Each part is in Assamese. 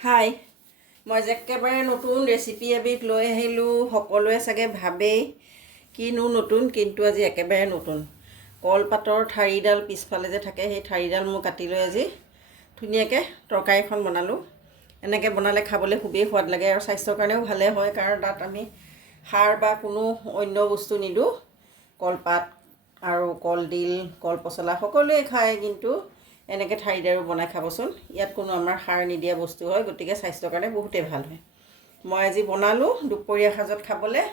হাই মই যে একেবাৰে নতুন ৰেচিপি এবিধ লৈ আহিলোঁ। সকলোৱে চাগে ভাবেই কিনো নতুন, কিন্তু আজি একেবাৰে নতুন। কলপাতৰ ঠাৰিডাল পিছফালে যে থাকে, সেই ঠাৰিডাল মই কাটি লৈ আজি ধুনীয়াকৈ তৰকাৰী এখন বনালোঁ। এনেকৈ বনালে খাবলৈ খুবেই সোৱাদ লাগে আৰু স্বাস্থ্যৰ কাৰণেও ভালে হয়, কাৰণ তাত আমি সাৰ বা কোনো অন্য বস্তু নিদিওঁ। কলপাত আৰু কলডিল, কলপচলা সকলোৱে খায়, কিন্তু এনেকৈ ঠাৰিডালো বনাই খাবচোন। ইয়াত কোনো আমাৰ সাৰ নিদিয়া বস্তু হয়, গতিকে স্বাস্থ্যৰ কাৰণে বহুতেই ভাল হয়। মই আজি বনালোঁ দুপৰীয়া সাজত খাবলৈ,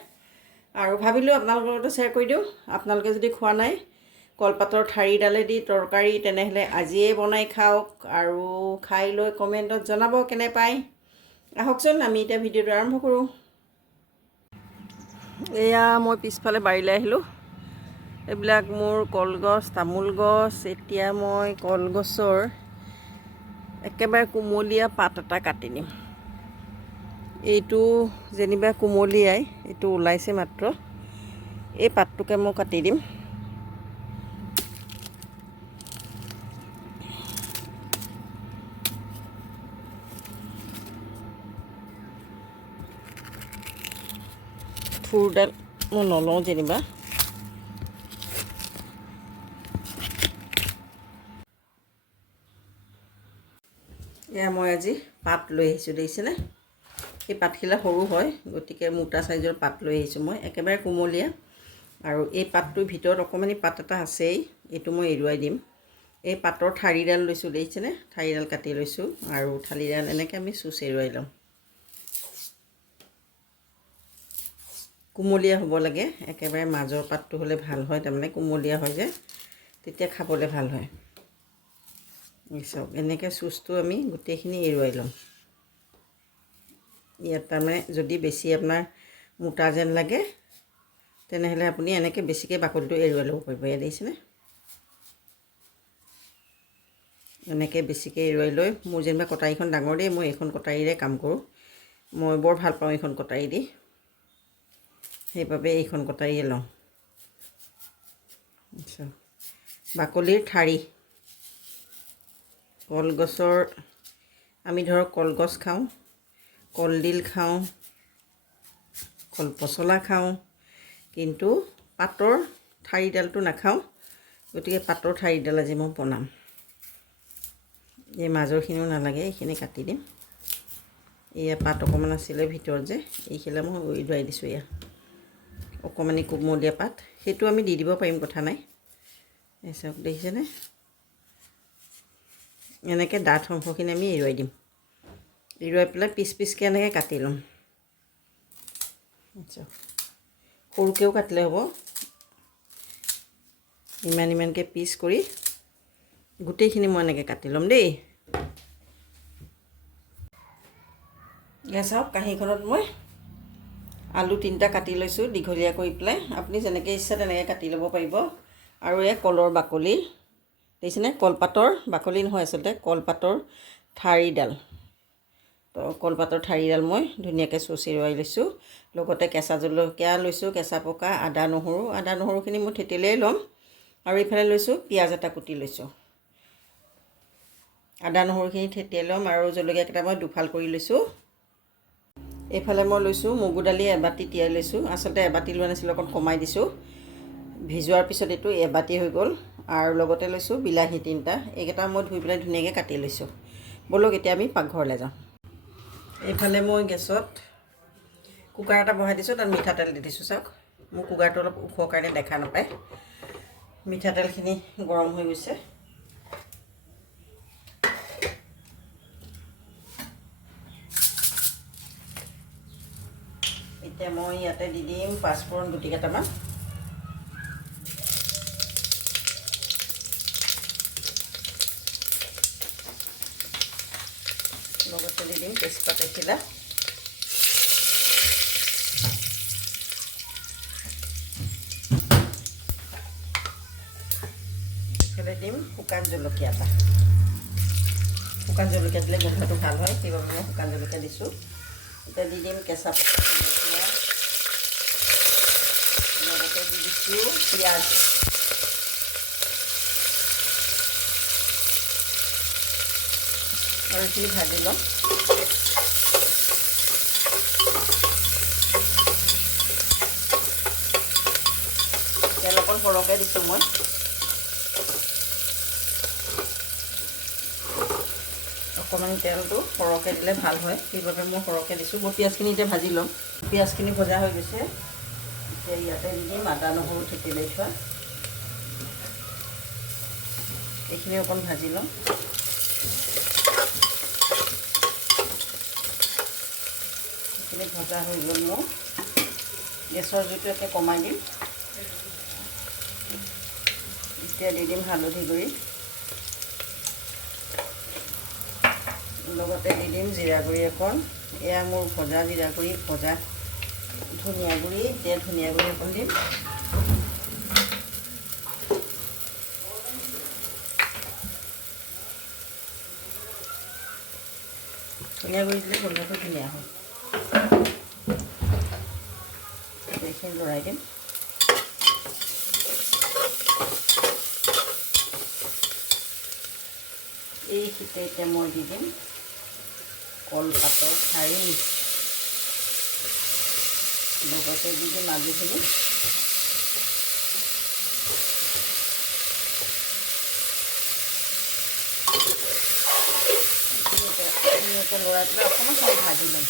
আৰু ভাবিলোঁ আপোনালোকৰ লগতো শ্বেয়াৰ কৰি দিওঁ। আপোনালোকে যদি খোৱা নাই কলপাতৰ ঠাৰিডালেদি তৰকাৰী, তেনেহ'লে আজিয়েই বনাই খাওক আৰু খাই লৈ কমেণ্টত জনাব কেনে পায়। আহকচোন আমি এতিয়া ভিডিঅ'টো আৰম্ভ কৰোঁ। এয়া মই পিছফালে বাৰীলৈ আহিলোঁ। এইবিলাক মোৰ কলগছ, তামোল গছ। এতিয়া মই কলগছৰ একেবাৰে কুমলীয়া পাত এটা কাটি দিম। এইটো যেনিবা কুমলীয়াই, এইটো ওলাইছে মাত্ৰ। এই পাতটোকে মই কাটি দিম। থুৰডাল মই নলওঁ যেনিবা। এয়া মই আজি পাত লৈ আহিছোঁ, দেখিছেনে? সেই পাতখিলা সৰু হয়, গতিকে মোটা চাইজৰ পাত লৈ আহিছোঁ মই, একেবাৰে কুমলীয়া। আৰু এই পাতটোৰ ভিতৰত অকণমানি পাত এটা আছেই, এইটো মই এৰুৱাই দিম। এই পাতৰ ঠাৰিডাল লৈছোঁ, দেখিছেনে? ঠাৰিডাল কাটি লৈছোঁ আৰু ঠাৰিডাল এনেকৈ আমি চুচ এৰুৱাই লওঁ। কুমলীয়া হ'ব লাগে, একেবাৰে মাজৰ পাতটো হ'লে ভাল হয়, তাৰমানে কুমলীয়া হয় যে, তেতিয়া খাবলৈ ভাল হয়। চাওক, এনেকৈ চুচটো আমি গোটেইখিনি এৰুৱাই ল'ম। ইয়াত তাৰমানে যদি বেছি আপোনাৰ মোটা যেন লাগে, তেনেহ'লে আপুনি এনেকৈ বেছিকৈ বাকলিটো এৰুৱাই ল'ব পাৰিব। ইয়াত দেখিছেনে? এনেকৈ বেছিকৈ এৰুৱাই লৈ, মোৰ যেনিবা কটাৰীখন ডাঙৰ দেই, মই এইখন কটাৰীৰে কাম কৰোঁ। মই বৰ ভাল পাওঁ এইখন কটাৰী দি, সেইবাবে এইখন কটাৰীয়ে লওঁ। বাকলিৰ ঠাৰি। কলগছৰ, আমি ধৰক কলগছ খাওঁ, কলডিল খাওঁ, কলপচলা খাওঁ, কিন্তু পাতৰ ঠাৰিডালটো নাখাওঁ। গতিকে পাতৰ ঠাৰিডাল আজি মই বনাম। এই মাজৰখিনিও নালাগে, এইখিনি কাটি দিম। এয়া পাত অকণমান আছিলে ভিতৰত যে, এইখিলা মই এৰুৱাই দিছোঁ। এয়া অকণমানি কুমলীয়া পাত, সেইটো আমি দি দিব পাৰিম, কথা নাই। এই চাওক, দেখিছেনে? এনেকৈ ডাঠ অংশখিনি আমি এৰুৱাই দিম। এৰুৱাই পেলাই পিচ পিচকৈ এনেকৈ কাটি ল'ম। সৰুকৈও কাটিলে হ'ব। ইমানকৈ পিচ কৰি গোটেইখিনি মই এনেকৈ কাটি ল'ম দেই। এয়া চাওক, কাঁহীখনত মই আলু 3টা কাটি লৈছোঁ দীঘলীয়া কৰি পেলাই। আপুনি যেনেকৈ ইচ্ছা তেনেকৈ কাটি ল'ব পাৰিব। আৰু এই কলৰ বাকলি, দেখিছেনে? কলপাতৰ বাকলি নহয়, আচলতে কলপাতৰ ঠাৰিডাল। তো কলপাতৰ ঠাৰিডাল মই ধুনীয়াকৈ চুচ এৰুৱাই লৈছোঁ। লগতে কেঁচা জলকীয়া লৈছোঁ, কেঁচা পকা, আদা নহৰুখিনি মই থেতেলিয়াই ল'ম। আৰু এইফালে লৈছোঁ পিঁয়াজ এটা কুটি লৈছোঁ। আদা নহৰুখিনি থেতেলিয়াই ল'ম, আৰু জলকীয়াকেইটা মই দুফাল কৰি লৈছোঁ। এইফালে মই লৈছোঁ মগু দালি এবাটি তিয়াই লৈছোঁ। আচলতে এবাটি লোৱা নাছিলোঁ, অকণ কমাই দিছোঁ। ভিজোৱাৰ পিছত এইটো এবাটি হৈ গ'ল। আৰু লগতে লৈছোঁ বিলাহী 3টা, এইকেইটা মই ধুই পেলাই ধুনীয়াকৈ কাটি লৈছোঁ। ব'লক এতিয়া আমি পাকঘৰলৈ যাওঁ। এইফালে মই গেছত কুকাৰ এটা বহাই দিছোঁ, তাত মিঠাতেল দি দিছোঁ। চাওক, মোৰ কুকাৰটো অলপ ওখ কাৰণে দেখা নাপায়। মিঠাতেলখিনি গৰম হৈ গৈছে। এতিয়া মই ইয়াতে দি দিম পাঁচফোৰণ গুটি কেইটামান। লগতে দি দিম তেজপাত এখিলা। এইফালে দিম শুকান জলকীয়া এটা। শুকান জলকীয়া দিলে গোন্ধটো ভাল হয়, সেইবাবে মই শুকান জলকীয়া দিছোঁ। এতিয়া দি দিম কেঁচা পকা জলকীয়া, লগতে দি দিছোঁ পিঁয়াজ। আৰু এইখিনি ভাজি ল'ম। তেল অকণ সৰহকৈ দিছোঁ মই। অকণমান তেলটো সৰহকৈ দিলে ভাল হয়, সেইবাবে মই সৰহকৈ দিছোঁ। মই পিঁয়াজখিনি এতিয়া ভাজি ল'ম। পিঁয়াজখিনি ভজা হৈ গৈছে, এতিয়া ইয়াতে দি দিম আদা নহৰু থেতেলি থোৱা। এইখিনি অকণ ভাজি ল'ম। এইখিনি ভজা হৈ গ'ল মোৰ। গেছৰ জুইটো একে কমাই দিম। এতিয়া দি দিম হালধি গুড়ি, লগতে দি দিম জিৰা গুড়ি অকণ। এয়া মোৰ ভজা জিৰা গুড়ি, ভজা ধনিয়া গুড়ি। এতিয়া ধনিয়া গুড়ি অকণ দিম। ধনিয়া গুড়ি দিলে গোন্ধটো ধুনীয়া হয়। এইখিনি লৰাই দিম। এইখিনিতে এতিয়া মই দি দিম কলপাতৰ ঠাৰি, লগতে দি দিম আলুখিনি। ধুনীয়াকৈ লৰাই পেলাই অকণমান সময় ভাজি ল'ম।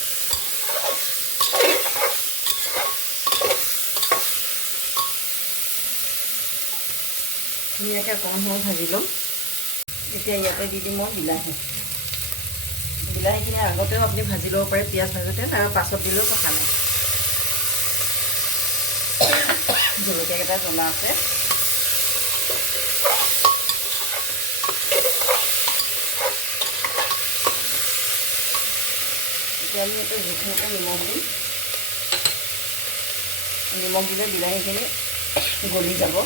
ধুনীয়াকৈ অকণমান সময় ভাজি ল'ম। এতিয়া ইয়াতে দি দিম মই বিলাহী। বিলাহীখিনি আগতেও আপুনি ভাজি ল'ব পাৰে পিঁয়াজ ভাজোঁতে, তাৰ পাছত দিলেও কথা নাই। জলকীয়াকেইটা জ্বলা আছে। এতিয়া আমি ইয়াতে জোখমতে নিমখ দিম। নিমখ দিলে বিলাহীখিনি গলি যাব।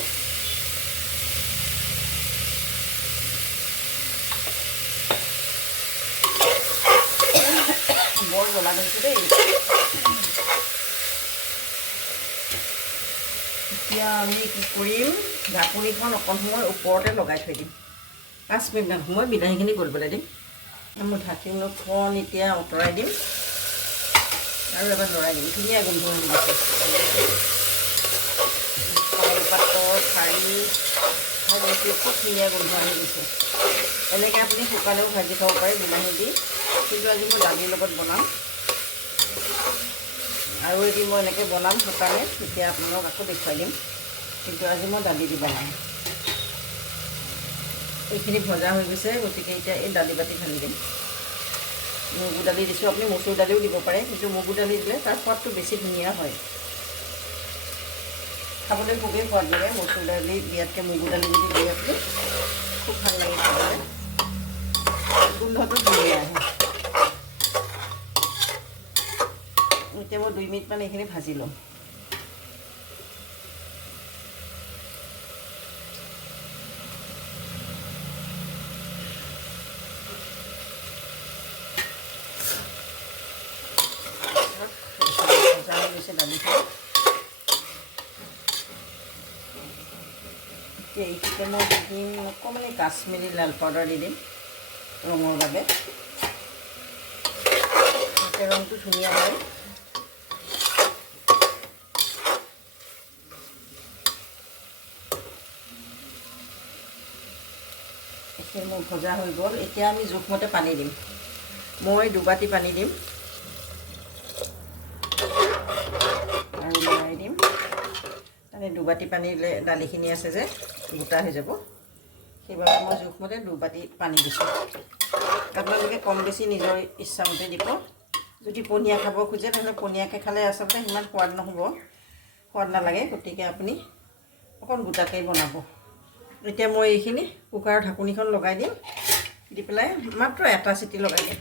বৰ জ্বলা দিছোঁ দেই। এতিয়া আমি কি কৰিম, ঢাকনিখন অকণ সময় ওপৰতে লগাই থৈ দিম। 5 মিনিটমান সময় বিলাহীখিনি গলিবলৈ দিম। মই ঢাকনিখন এতিয়া আঁতৰাই দিম আৰু এবাৰ লৰাই দিম। ধুনীয়া গোন্ধ হৈ গৈছে। কলপাতৰ ঠাৰি ভাজিছে, খুব ধুনীয়া গোন্ধ হৈ গৈছে। এনেকৈ আপুনি শুকানেও ভাজি খাব পাৰে বিলাহী দি, কিন্তু আজি মই দালিৰ লগত বনাম। আৰু এদিন মই এনেকৈ বনাম শুকানে, তেতিয়া আপোনালোকক আকৌ দেখুৱাই দিম, কিন্তু আজি মই দালি দি বনাম। এইখিনি ভজা হৈ গৈছে, গতিকে এতিয়া এই দালি বাতি ঢালি দিম। মগু দালি দিছোঁ, আপুনি মচুৰ দালিও দিব পাৰে, কিন্তু মগু দালি দিলে তাৰ সোৱাদটো বেছি ধুনীয়া হয়। খাবলৈ খুবেই সোৱাদ লাগে। মচুৰ দালি দিয়াতকৈ মগু দালি যদি দিয়ে আপুনি, খুব ভাল লাগে খাবলৈ। গোন্ধটো ধুনীয়া আহে। এতিয়া মই 2 মিনিটমান এইখিনি ভাজি ল'ম। ভজা হৈ গৈছে দালিখিনি। এতিয়া এইখিনিতে মই দি দিম অকণমান কাশ্মীৰী লাল পাউডাৰ দি দিম ৰঙৰ বাবে, যাতে ৰংটো ধুনীয়া হয়। এইখিনি মোৰ ভজা হৈ গ'ল। এতিয়া আমি জোখমতে পানী দিম। মই 2 বাতি পানী দিম আৰু লৰাই দিম। মানে 2 বাতি পানী দিলে দালিখিনি আছে যে গোটা হৈ যাব, সেইবাবে মই জোখমতে 2 বাতি পানী দিছোঁ। আপোনালোকে কম বেছি নিজৰ ইচ্ছামতে দিব। যদি পনীয়া খাব খোজে তেনেহ'লে পনীয়াকৈ খালে আচলতে সিমান সোৱাদ নালাগে, গতিকে আপুনি অকণ গোটাকেই বনাব। এতিয়া মই এইখিনি কুকাৰৰ ঢাকনিখন লগাই দিম, দি পেলাই মাত্ৰ এটা চিটি লগাই দিম।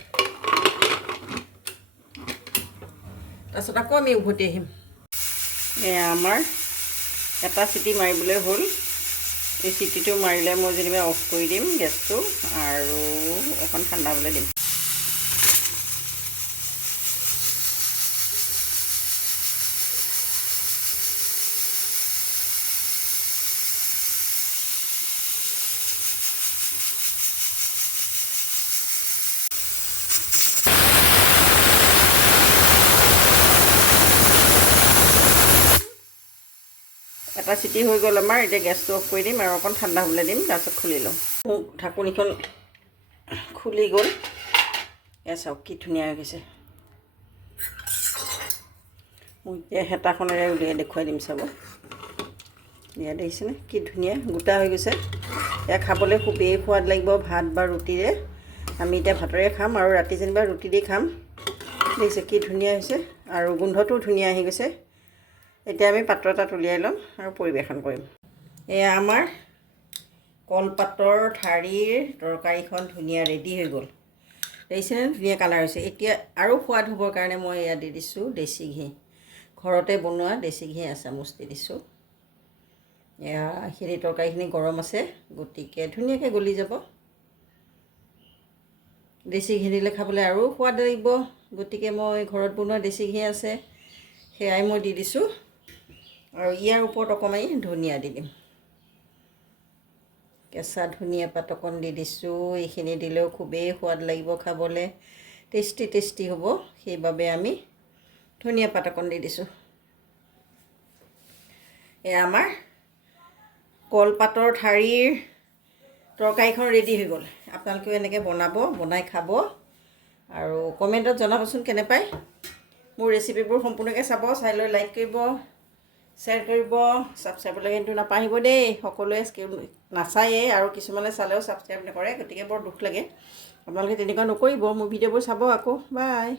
তাৰপিছত আকৌ আমি উভতি আহিম। এয়া আমাৰ এটা চিটি মাৰিবলৈ হ'ল। এই চিটিটো মাৰিলে মই যেনিবা অফ কৰি দিম গেছটো আৰু অকণ ঠাণ্ডা হ'বলৈ দিম। এটা চিটি হৈ গ'ল আমাৰ। এতিয়া গেছটো অফ কৰি দিম আৰু অকণ ঠাণ্ডা হ'বলৈ দিম, তাৰপিছত খুলি ল'ম। ঢাকনিখন খুলি গ'ল। এয়া চাওক কি ধুনীয়া হৈ গৈছে। মই এতিয়া হেতাখনেৰে উলিয়াই দেখুৱাই দিম, চাব। এয়া দেখিছেনে কি ধুনীয়া গোটা হৈ গৈছে। এয়া খাবলৈ খুবেই সোৱাদ লাগিব ভাত বা ৰুটিৰে। আমি এতিয়া ভাতৰে খাম আৰু ৰাতি যেনিবা ৰুটি দি খাম। দেখিছে কি ধুনীয়া হৈছে আৰু গোন্ধটোও ধুনীয়া আহি গৈছে। এতিয়া আমি পাত্ৰ এটাত উলিয়াই ল'ম আৰু পৰিৱেশন কৰিম। এয়া আমাৰ কলপাতৰ ঠাৰিৰ তৰকাৰীখন ধুনীয়া ৰেডি হৈ গ'ল। দেখিছেনে ধুনীয়া কালাৰ হৈছে। এতিয়া আৰু সোৱাদ হ'বৰ কাৰণে মই এয়া দি দিছোঁ দেশী ঘি। ঘৰতে বনোৱা দেশী ঘি এচামুচ দি দিছোঁ। এয়া এইখিনি তৰকাৰীখিনি গৰম আছে, গতিকে ধুনীয়াকৈ গলি যাব। দেশী ঘি দিলে খাবলৈ আৰু সোৱাদ লাগিব, গতিকে মই ঘৰত বনোৱা দেশী ঘি আছে, সেয়াই মই দি দিছোঁ। আৰু ইয়াৰ ওপৰত অকণমান ধনিয়া দি দিম। কেঁচা ধনিয়া পাত অকণ দি দিছোঁ। এইখিনি দিলেও খুবেই সোৱাদ লাগিব খাবলৈ, টেষ্টি হ'ব। সেইবাবে আমি ধনিয়া পাত অকণ দি দিছোঁ। এয়া আমাৰ কলপাতৰ ঠাৰিৰ তৰকাৰীখন ৰেডি হৈ গ'ল। আপোনালোকেও এনেকৈ বনাই খাব আৰু কমেণ্টত জনাবচোন কেনে পায়। মোৰ ৰেচিপিবোৰ সম্পূৰ্ণকৈ চাব, চাই লৈ লাইক কৰিব, শ্বেয়াৰ কৰিব, ছাবস্ক্ৰাইবলৈ কিন্তু নাপাহৰিব দেই। সকলোৱে নাচায়েই আৰু কিছুমানে চালেও ছাবস্ক্ৰাইব নকৰে, গতিকে বৰ দুখ লাগে। আপোনালোকে তেনেকুৱা নকৰিব। মোৰ ভিডিঅ'বোৰ চাব আকৌ। বাই।